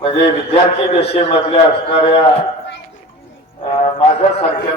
म्हणजे विद्यार्थी दशेमधल्या असणाऱ्या माझ्या माझ्यासारख्या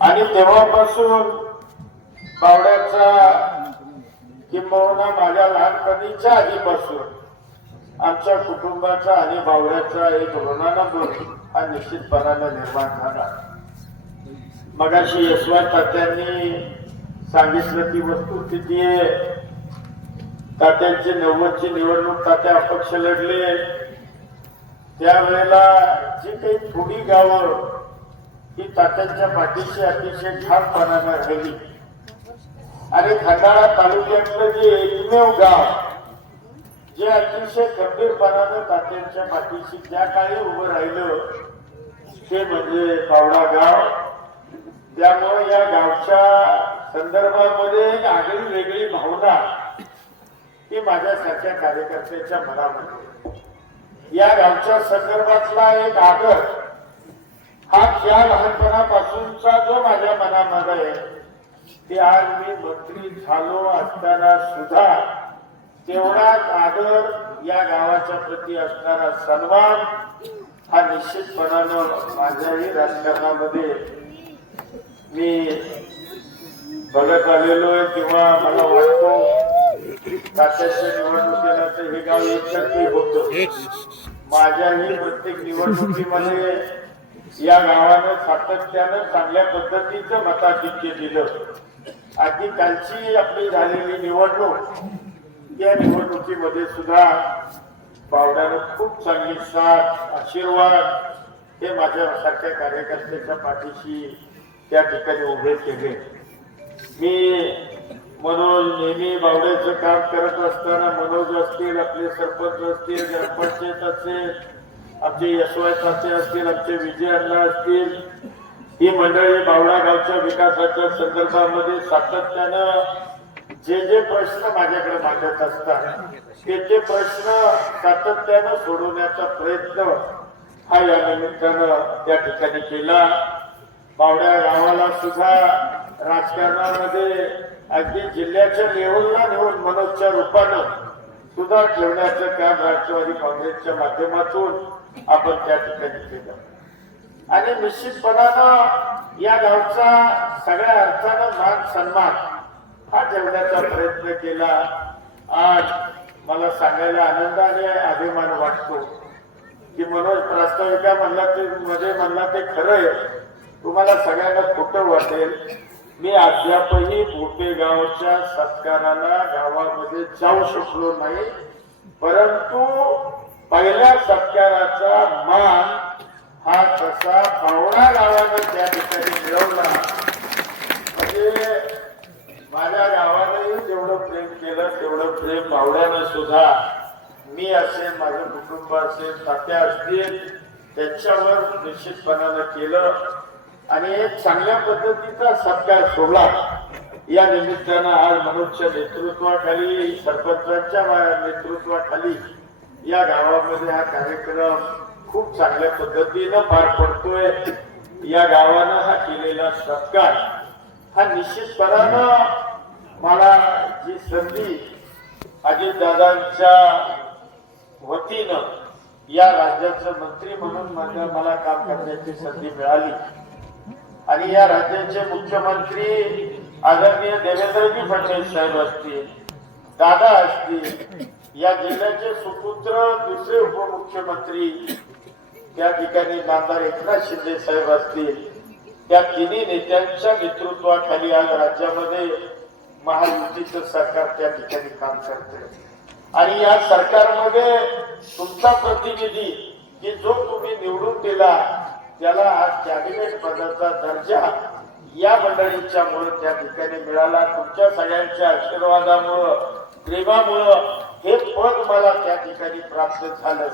आणि तेव्हापासून बावड्याचा किंबहुना माझ्या लहानपणीच्या आधीपासून आमच्या कुटुंबाचा आणि बावड्याचा एक ऋणानुबंध हा निश्चितपणाने निर्माण झाला. मगाशी यशवंत तात्यांनी सांगितलं ती वस्तुस्थिती आहे तात्यांची नव्वदची निवडणूक तात्या अपक्ष लढले त्यावेळेला जी काही थोडी गावं ही तात्यांच्या पाठीशी अतिशय ठामपणानं राहिली. आणि खंडाळा तालुक्यातलं जे एकमेव गाव जे अतिशय गंभीरपणानं तात्यांच्या पाठीशी त्या काळी उभं राहिलं ते म्हणजे पावडा गाव. त्यामुळे या गावच्या संदर्भामध्ये एक आगळी वेगळी भावना ही माझ्यासारख्या कार्यकर्त्याच्या मनामध्ये. या गावच्या संदर्भातला एक आदर हा त्या लहानपणापासूनचा जो माझ्या मनामध्ये आहे ते आज मी मंत्री झालो असताना सुद्धा तेवढाच आदर या गावाच्या प्रती असणारा सन्मान हा निश्चितपणानं माझ्याही राजकारणामध्ये मी बघत आलेलो आहे तेव्हा मला वाटतो सातत्य निवडणुकीला हे गाव एकतर्फी होतं. माझ्याही प्रत्येक निवडणुकीमध्ये या गावानं सातत्यानं चांगल्या पद्धतीचं मताधिक्य दिलं. आधी कालची आपली झालेली निवडणूक या निवडणुकीमध्ये सुद्धा बावड्यानं खूप चांगली साथ आशीर्वाद हे माझ्यासारख्या कार्यकर्त्याच्या पाठीशी त्या ठिकाणी उभे केले. मी मनोज नेहमी बावड्याचं काम करत असताना मनोज असतील आपले सरपंच असतील ग्रामपंचायत असेल आमचे साचे असतील आमचे विजय अण्णा असतील ही मंडळी बावडा गावच्या विकासाच्या संदर्भामध्ये सातत्यानं जे जे प्रश्न माझ्याकडे मांडत असतात ते ते प्रश्न सातत्यानं सोडवण्याचा प्रयत्न हा या निमित्तानं त्या ठिकाणी केला. बावड्या गावाला सुद्धा राजकारणामध्ये अगदी जिल्ह्याच्या लेवलला नेऊन मनोजच्या रूपानं सुद्धा ठेवण्याचं काम राष्ट्रवादी काँग्रेसच्या माध्यमातून आपण त्या ठिकाणी केलं. आणि निश्चितपणानं या गावचा सगळ्या अर्थानं मान सन्मान हा ठेवण्याचा प्रयत्न केला. आज मला सांगायला आनंदाने अभिमान वाटतो की मनोज प्रास्ताविका म्हणला ते मध्ये म्हणला ते खरं आहे. तुम्हाला सगळ्यांना खोटं वाटेल. मी अद्यापही भोपे गावच्या सत्काराला गावामध्ये जाऊ शकलो नाही परंतु पहिल्या सत्काराचा मान हा तसा पावणा गावाने त्या ठिकाणी मिळवला. म्हणजे माझ्या गावानेही जेवढं प्रेम केलं तेवढं प्रेम पावड्यानं सुद्धा मी असेल माझं कुटुंब असेल तात्या असतील त्यांच्यावर निश्चितपणानं केलं. आणि एक चांगल्या पद्धतीचा सत्कार सोहळा या निमित्तानं आज मनोजच्या नेतृत्वाखाली सरपंचांच्या नेतृत्वाखाली या गावामध्ये हा कार्यक्रम खूप चांगल्या पद्धतीनं पार पडतोय. या गावानं हा केलेला सत्कार हा निश्चितपणानं मला जी संधी अजितदादांच्या वतीनं या राज्याचं मंत्री म्हणून मला काम करण्याची संधी मिळाली. आणि या राज्याचे मुख्यमंत्री आदरणीय देवेंद्रजी फडणवीस साहेब असतील दादा असतील या जिल्ह्याचे सुपुत्र दुसरे उपमुख्यमंत्री त्या ठिकाणी नामदार एकनाथ शिंदे साहेब असतील त्या तिन्ही नेत्यांच्या नेतृत्वाखाली आज राज्यामध्ये महायुतीचं सरकार त्या ठिकाणी काम करते आणि या सरकारमध्ये तुमचा प्रतिनिधी की जो तुम्ही निवडून दिला त्याला आज कॅबिनेट पदाचा दर्जा या मंडळींच्या मुळे त्या ठिकाणी मिळाला. तुमच्या सगळ्यांच्या आशीर्वादामुळं प्रेमामुळं हे पद मला त्या ठिकाणी प्राप्त झालं.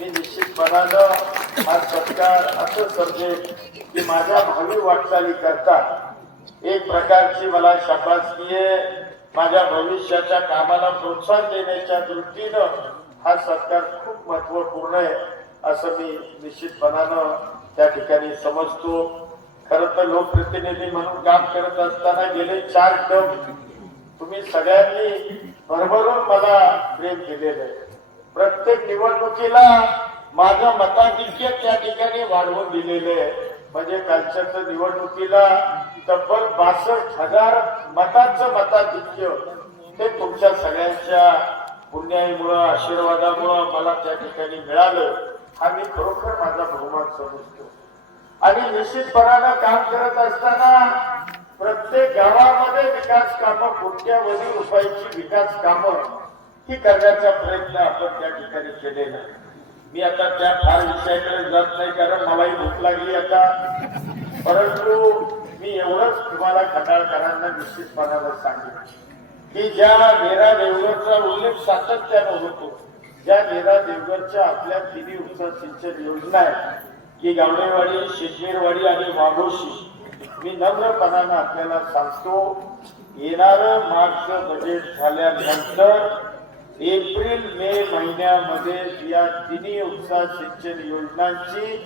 मी निश्चितपणानं हा सत्कार असं समजेल की माझ्या भावी वाटचाली करता एक प्रकारची मला शाबासकी आहे माझ्या भविष्याच्या कामाला प्रोत्साहन देण्याच्या दृष्टीनं हा सत्कार खूप महत्त्वपूर्ण आहे. असं मी निश्चितपणानं त्या ठिकाणी समजतो. खर तर लोकप्रतिनिधी म्हणून काम करत असताना गेले चार टर्म. तुम्ही सगळ्यांनी भरभरून मला प्रेम दिलेलं आहे. प्रत्येक निवडणुकीला माझं मताधिक्य त्या ठिकाणी वाढवून दिलेले आहे. म्हणजे कालच्या तर निवडणुकीला तब्बल बासष्ट हजार मतांचं मताधिक्य ते तुमच्या सगळ्यांच्या पुण्याईमुळं आशीर्वादामुळं मला त्या ठिकाणी मिळालं. हा मी खरोखर माझा बहुमान समजतो. आणि निश्चितपणानं काम करत असताना प्रत्येक गावामध्ये विकास कामं कोट्यावधी रुपयांची विकास कामं ही करण्याचा प्रयत्न आपण त्या ठिकाणी केलेला मी आता त्या फार विषयाकडे जात नाही कारण मलाही भूक लागली आता. परंतु मी एवढंच तुम्हाला खटाळकरांना निश्चितपणानं सांगेन की ज्या वेरा देवगडचा उल्लेख सातत्यानं होतो ज्या नेरा देवगडच्या आपल्या तिन्ही उपसा सिंचन योजना आहे की गावडेवाडी शेतमेरवाडी आणि वाघोशी मी नम्रपणानं आपल्याला सांगतो येणार मार्च बजेट झाल्यानंतर एप्रिल मे महिन्यामध्ये या तिन्ही उपसा सिंचन योजनांची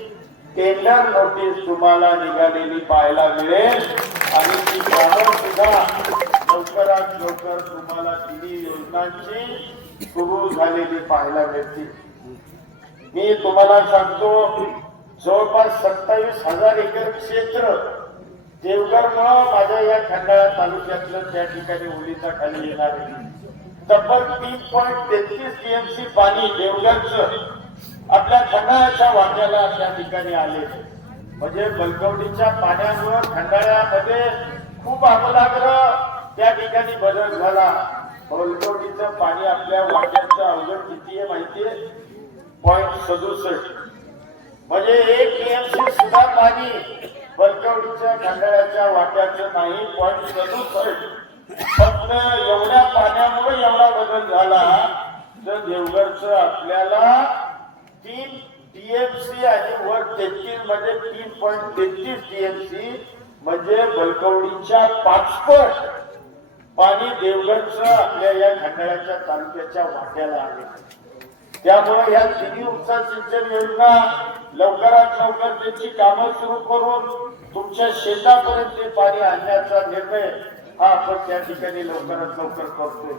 टेंडर नोटीस तुम्हाला निघालेली पाहायला मिळेल. आणि ती सुद्धा लवकरात लवकर तुम्हाला तिन्ही योजनांची सुरू झालेली पाहायला मिळतील. मी तुम्हाला सांगतो जवळपास सत्तावीस हजार एकर क्षेत्र देवगडमुळं माझ्या या खंडाळा तालुक्यातलं त्या ठिकाणी ओलीचा खाली येणार आहे. तब्बल तीन पॉईंट तेहतीस टीएमसी पाणी देवगडचं आपल्या खंडाळ्याच्या वाट्याला त्या ठिकाणी आले. म्हणजे बलकवडीच्या पाण्यामुळं खंडाळ्यामध्ये खूप आमलाग्र त्या ठिकाणी बदल झाला. होलकोटीच पाणी आपल्या वाट्याचं अवघड किती आहे माहितीये पॉईंट सदुसष्ट. म्हणजे एक टीएमसी सुद्धा पाणी बलकवडीच्या खंडाळ्याच्या वाट्याचं नाही पॉईंट सदुसष्ट. फक्त एवढ्या पाण्यामुळे एवढा बदल झाला तर देवगडचं आपल्याला तीन टीएमसी आणि वर तेहतीस म्हणजे तीन पॉईंट तेहतीस टीएमसी म्हणजे बलकवडीच्या पाचपट. पाणी देवगडचं आपल्या या खंडाळ्याच्या तालुक्याच्या वाट्याला आले त्यामुळे या तिन्ही उपसा सिंचन योजना लवकरात लवकर त्याची कामं सुरू करून तुमच्या शेतापर्यंत ते पाणी आणण्याचा निर्णय हा आपण त्या ठिकाणी लवकरात लवकर करतोय.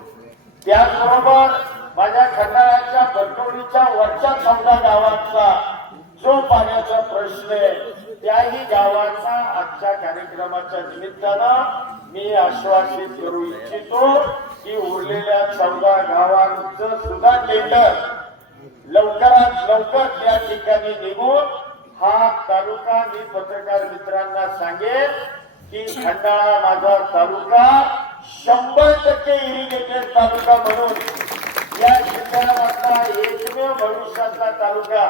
त्याचबरोबर माझ्या खंडाळ्याच्या बलकवडीच्या वरच्या समजा गावाचा जो पाण्याचा प्रश्न आहे त्याही गावाचा आजच्या कार्यक्रमाच्या निमित्तानं मी आश्वासित करू इच्छितो की उरलेल्या चौदा गावांचं सुद्धा टेंडर लवकरात लवकर त्या ठिकाणी निघून हा तालुका मी पत्रकार मित्रांना सांगेन की खंडाळा माझा तालुका शंभर टक्के इरिगेटेड तालुका म्हणून. या जिल्ह्यामधला एकमेव भविष्यातला तालुका.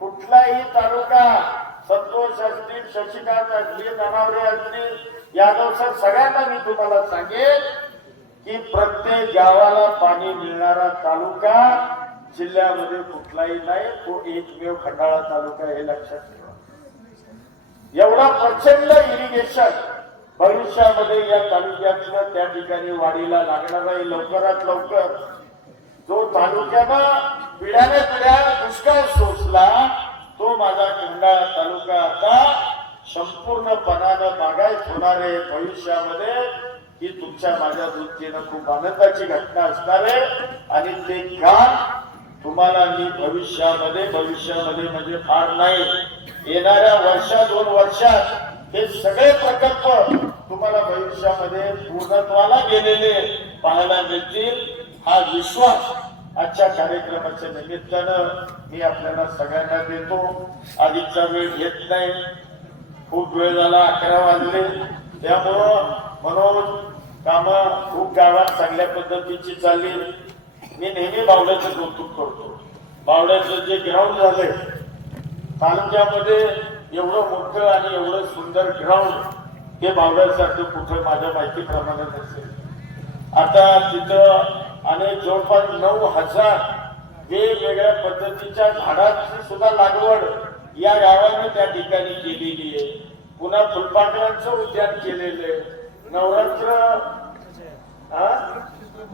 कुठलाही तालुका संतोष असतील शशिकांत असतील अनावरे असतील यादव सर सगळ्यांना मी तुम्हाला सांगेन की प्रत्येक गावाला पाणी मिळणारा तालुका जिल्ह्यामध्ये कुठलाही नाही तो एकमेव खंडाळा तालुका हे लक्षात ठेवा. एवढा प्रचंड इरिगेशन भविष्यामध्ये या तालुक्यातलं त्या ठिकाणी वाढीला लागणार आहे. लवकरात लवकर जो तालुक्यानं पिढ्याने पिढ्या दुष्काळ सोसला तो माझा खंडाळा तालुका आता संपूर्णपणानं बागायत होणार आहे भविष्यामध्ये ही तुमच्या माझ्या दृष्टीनं खूप आनंदाची घटना असणार आहे. आणि ते काम तुम्हाला मी भविष्यामध्ये भविष्यामध्ये म्हणजे फार नाही. येणाऱ्या वर्षा दोन वर्षात हे सगळे प्रकल्प तुम्हाला भविष्यामध्ये पूर्णत्वाला गेलेले पाहायला मिळतील. हा विश्वास आजच्या कार्यक्रमाच्या निमित्तानं मी आपल्याला सगळ्यांना देतो. आधीचा वेळ घेत नाही. खूप वेळ झाला अकरा वाजले. त्यामुळं मनोज काम खूप गावात चांगल्या पद्धतीची चालली. मी नेहमी बावड्याचं कौतुक करतो. बावड्याचं जे ग्राउंड झालंय तालुक्यामध्ये एवढं मोठं आणि एवढं सुंदर ग्राउंड हे बावड्यासारखं कुठं माझ्या माहितीप्रमाणे नसेल. आता तिथं अनेक जवळपास नऊ हजार वेगवेगळ्या पद्धतीच्या झाडांची सुद्धा लागवड या गावानं त्या ठिकाणी केलेली आहे. पुन्हा फुलपाखरांचं उद्यान केलेलं आहे. नवरात्र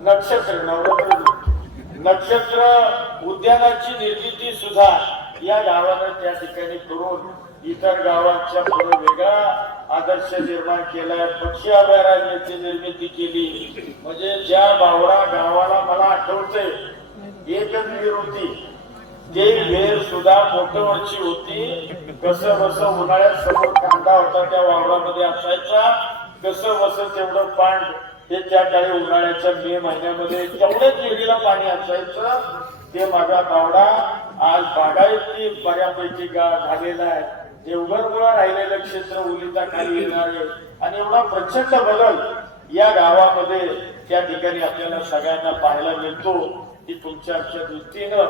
नक्षत्र नवरात्र नक्षत्र उद्यानाची निर्मिती सुद्धा या गावानं त्या ठिकाणी करून इतर गावांच्या पुढे वेगळा आदर्श निर्माण केलाय. पक्षी अभयारण्याची निर्मिती केली. म्हणजे ज्या बावडा गावाला मला आठवते एकच विहीर ते वेळ सुद्धा मोठवरची होती कसं बस उन्हाळ्यात समोर कांदा होता त्या वावरामध्ये असायचा कसं बस तेवढं पाण ते त्या काळी उन्हाळ्याच्या मे महिन्यामध्ये तेवढ्याच विहिरीला पाणी असायचं. ते माझा दावडा आज बागायती बऱ्यापैकी गा झालेला आहे. देवघर मुळे राहिलेलं क्षेत्र उलीचा खाली येणार आहे. आणि एवढा प्रचंड बदल या गावामध्ये त्या ठिकाणी आपल्याला सगळ्यांना पाहायला मिळतो. की तुमच्या आमच्या दृष्टीनं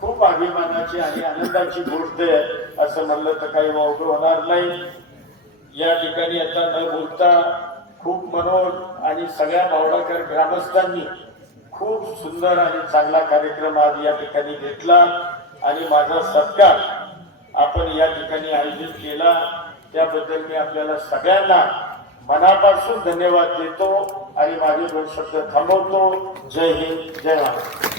खूप अभिमानाची आणि आनंदाची गोष्ट आहे. असं म्हणलं तर काही वावग होणार नाही. या ठिकाणी आता न बोलता खूप मनोर आणि सगळ्या बावडाकर ग्रामस्थांनी खूप सुंदर आणि चांगला कार्यक्रम आज या ठिकाणी घेतला आणि माझा सत्कार आपण या ठिकाणी आयोजित केला. त्याबद्दल मी आपल्याला सगळ्यांना मनापासून धन्यवाद देतो आणि माझे दोन शब्द थांबवतो. जय हिंद जय महाराष्ट्र